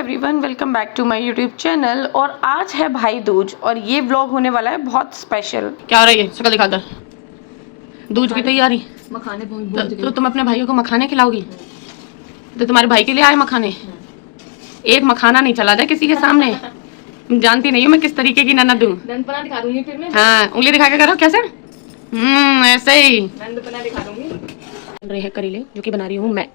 Everyone, welcome back to my YouTube channel. और आज है भाई दूज और ये व्लॉग होने वाला है बहुत स्पेशल। क्या हो रहा है? शक्ल दिखा दो। दूज की तैयारी। मखाने तो तुम अपने भाइयों को मखाने खिलाओगी? तो तुम्हारे भाई के लिए आए मखाने? एक मखाना नहीं चला जाए किसी के सामने। जानती नहीं हूँ मैं किस तरीके की ननद हूँ। दंतपना दिखा दूंगी फिर मैं। हाँ, उंगली दिखा के करो। कैसे? ऐसे ही दंतपना दिखा दूंगी। बन रहे हैं करेले जो कि बना रही हूँ मैं।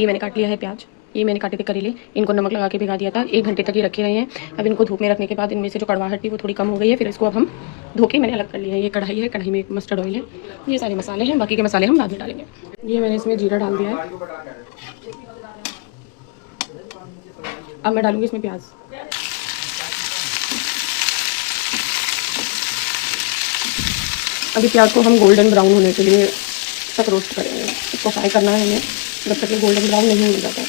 ये मैंने काट लिया है प्याज, ये मैंने काटे थे करेले, इनको नमक लगा के भिगा दिया था, 1 घंटे तक ये रखे रहे हैं। अब इनको धूप में रखने के बाद इनमें से जो कड़वाहट थी वो थोड़ी कम हो गई है। फिर इसको अब हम धो के मैंने अलग कर लिया है। ये कढ़ाई है, कढ़ाई में एक मस्टर्ड ऑयल है, ये सारे मसाले हैं, बाकी के मसाले हम बाद में डालेंगे। ये मैंने इसमें जीरा डाल दिया है। अब मैं डालूंगी इसमें प्याज। अभी प्याज को हम गोल्डन ब्राउन होने के लिए तक रोस्ट करेंगे। इसको फ्राई करना है हमें जब तक ये गोल्डन ब्राउन नहीं हो जाता।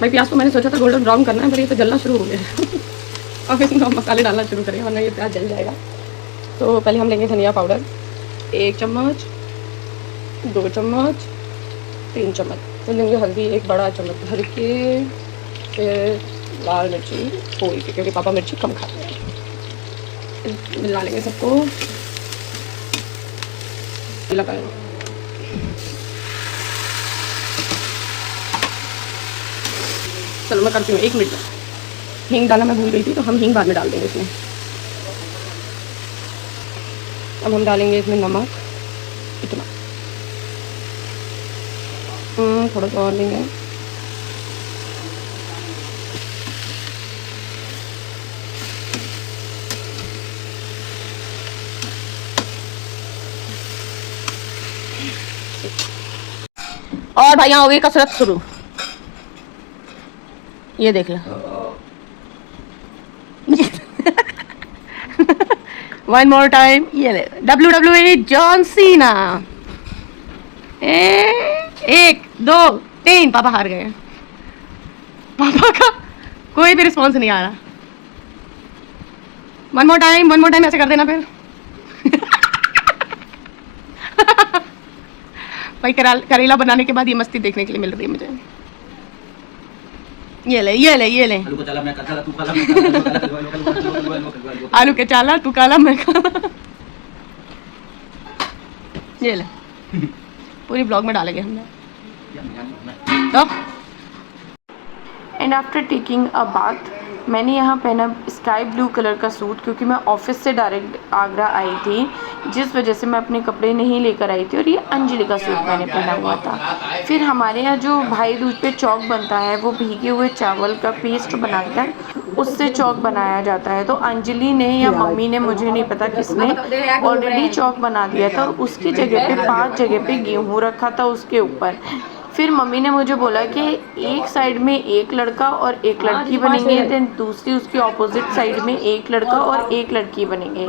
भाई प्याज को मैंने सोचा था गोल्डन ब्राउन करना है, पर ये तो जलना शुरू हो गया है। अब इसमें हम मसाले डालना शुरू करेंगे वरना ये प्याज जल जाएगा। तो पहले हम लेंगे धनिया पाउडर 1 चम्मच, 2 चम्मच, 3 चम्मच। फिर लेंगे हल्दी 1 बड़ा चम्मच भर के। फिर लाल मिर्ची थोड़ी सी, क्योंकि पापा मिर्ची कम खाते हैं। मिला लेंगे सबको। लगाएंगे चलो मैं करती हूँ 1 मिनट। हींग डालना मैं भूल गई थी, तो हम हींग बाद में डाल देंगे इसमें। अब हम डालेंगे इसमें नमक इतना, थोड़ा सा और लेंगे। और भाई यहाँ हो गई कसरत शुरू, ये देख लो। वन मोर टाइम, ये ले WWE जॉन सीना। 1 2 3, पापा हार गए। पापा का कोई भी रिस्पॉन्स नहीं आ रहा। वन मोर टाइम ऐसे कर देना फिर। भाई करेला बनाने के बाद ये मस्ती देखने के लिए मिल रही है मुझे। ये ले आलू के चाला तू काला मैं काला। ये ले पूरी ब्लॉग में डालेंगे हमने। तो and after taking a bath मैंने यहाँ पहना स्काई ब्लू कलर का सूट, क्योंकि मैं ऑफिस से डायरेक्ट आगरा आई थी, जिस वजह से मैं अपने कपड़े नहीं लेकर आई थी। और ये अंजलि का सूट मैंने पहना हुआ था। फिर हमारे यहाँ जो भाई दूज पे चौक बनता है वो भीगे हुए चावल का पेस्ट बनाकर उससे चौक बनाया जाता है। तो अंजलि ने या मम्मी ने, मुझे नहीं पता किसने, ऑलरेडी चौक बना दिया था और उसकी जगह पे 5 जगह पे गेहूँ रखा था उसके ऊपर। फिर मम्मी ने मुझे बोला कि एक साइड में एक लड़का और एक लड़की बनेंगे, देन दूसरी उसकी ऑपोजिट साइड में एक लड़का और एक लड़की बनेंगे।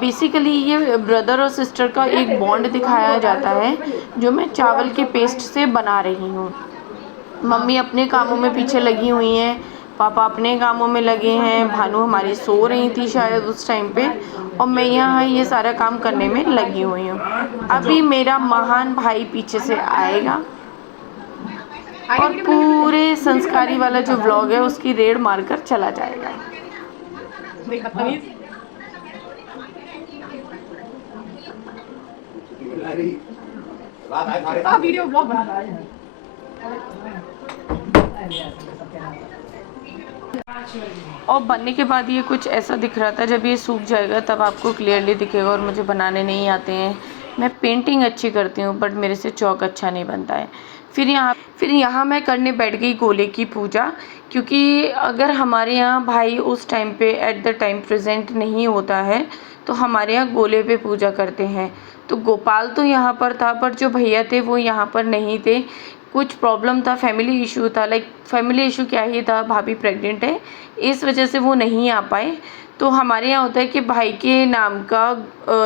बेसिकली ये ब्रदर और सिस्टर का एक बॉन्ड दिखाया जाता है, जो मैं चावल के पेस्ट से बना रही हूँ। मम्मी अपने कामों में पीछे लगी हुई हैं, पापा अपने कामों में लगे हैं, भानु हमारी सो रही थी शायद उस टाइम पे, और मैं यहाँ ये सारा काम करने में लगी हुई हूँ। अभी मेरा महान भाई पीछे से आएगा और पूरे संस्कारी वाला जो व्लॉग है उसकी रेड मारकर चला जाएगा। वीडियो ब्लॉग बना रहा है। और बनने के बाद ये कुछ ऐसा दिख रहा था। जब ये सूख जाएगा तब आपको क्लियरली दिखेगा। और मुझे बनाने नहीं आते हैं, मैं पेंटिंग अच्छी करती हूँ बट मेरे से चौक अच्छा नहीं बनता है। फिर यहाँ मैं करने बैठ गई गोले की पूजा, क्योंकि अगर हमारे यहाँ भाई उस टाइम पे एट द टाइम प्रेजेंट नहीं होता है तो हमारे यहाँ गोले पे पूजा करते हैं। तो गोपाल तो यहाँ पर था, पर जो भैया थे वो यहाँ पर नहीं थे। कुछ प्रॉब्लम था, फैमिली इशू था। लाइक फैमिली इशू क्या ही था, भाभी प्रेग्नेंट है, इस वजह से वो नहीं आ पाए। तो हमारे यहाँ होता है कि भाई के नाम का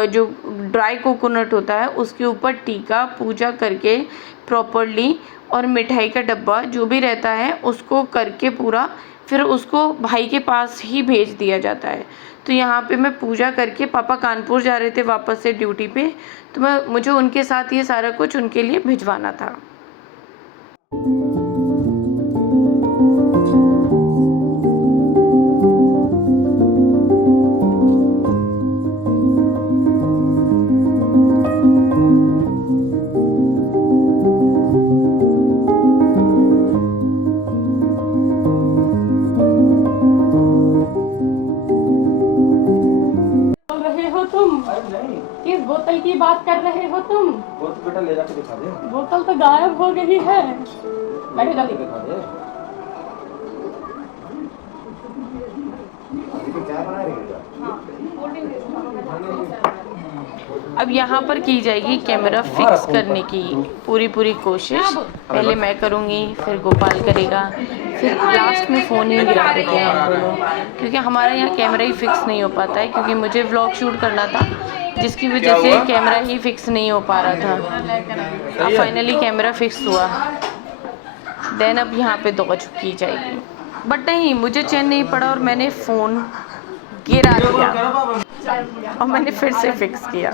जो ड्राई कोकोनट होता है उसके ऊपर टीका पूजा करके प्रॉपरली, और मिठाई का डब्बा जो भी रहता है उसको करके पूरा, फिर उसको भाई के पास ही भेज दिया जाता है। तो यहाँ पे मैं पूजा करके, पापा कानपुर जा रहे थे वापस से ड्यूटी पे, तो मुझे उनके साथ ये सारा कुछ उनके लिए भिजवाना था। बोल रहे हो तुम? अरे नहीं, किस बोतल की बात कर रहे हो तुम? वो तो बेटा ले जाके दिखा दे। बोतल तो गायब हो गई है। बैठो जल्दी। दिखा दे। अभी तो क्या बना रही है? अब यहाँ पर की जाएगी कैमरा फिक्स करने की पूरी कोशिश। पहले मैं करूँगी, फिर गोपाल करेगा, फिर लास्ट में फ़ोन ही गिरा देते हैं हम दोनों, क्योंकि हमारे यहाँ कैमरा ही फिक्स नहीं हो पाता है, क्योंकि मुझे व्लॉग शूट करना था, जिसकी वजह से कैमरा ही फिक्स नहीं हो पा रहा था। अब फाइनली कैमरा फिक्स हुआ, देन अब यहाँ पे दौड़ की जाएगी। बट नहीं, मुझे चैन नहीं पड़ा और मैंने फ़ोन गिरा दिया और मैंने फिर से फिक्स किया।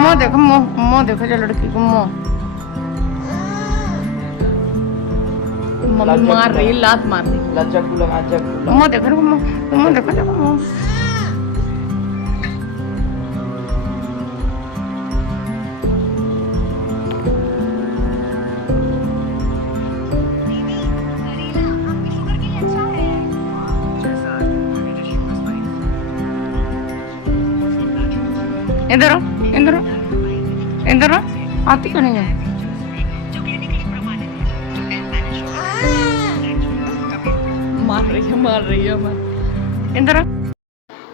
मुँह देखो, मुँह देखो जो लड़की को मुँह मम्मी मार रही, लात मार रही। लज्जा खुला। मुँह देखो, मुँह देखो मुँह। इधर आती क्यों नहीं है? मार रही है इधर।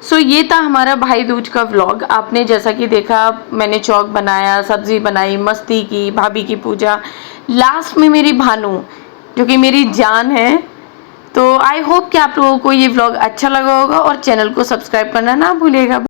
सो ये था हमारा भाई दूज का व्लॉग। आपने जैसा कि देखा, मैंने चौक बनाया, सब्जी बनाई, मस्ती की, भाभी की पूजा, लास्ट में मेरी भानु जो कि मेरी जान है। तो आई होप कि आप लोगों को ये व्लॉग अच्छा लगा होगा और चैनल को सब्सक्राइब करना ना भूलिएगा।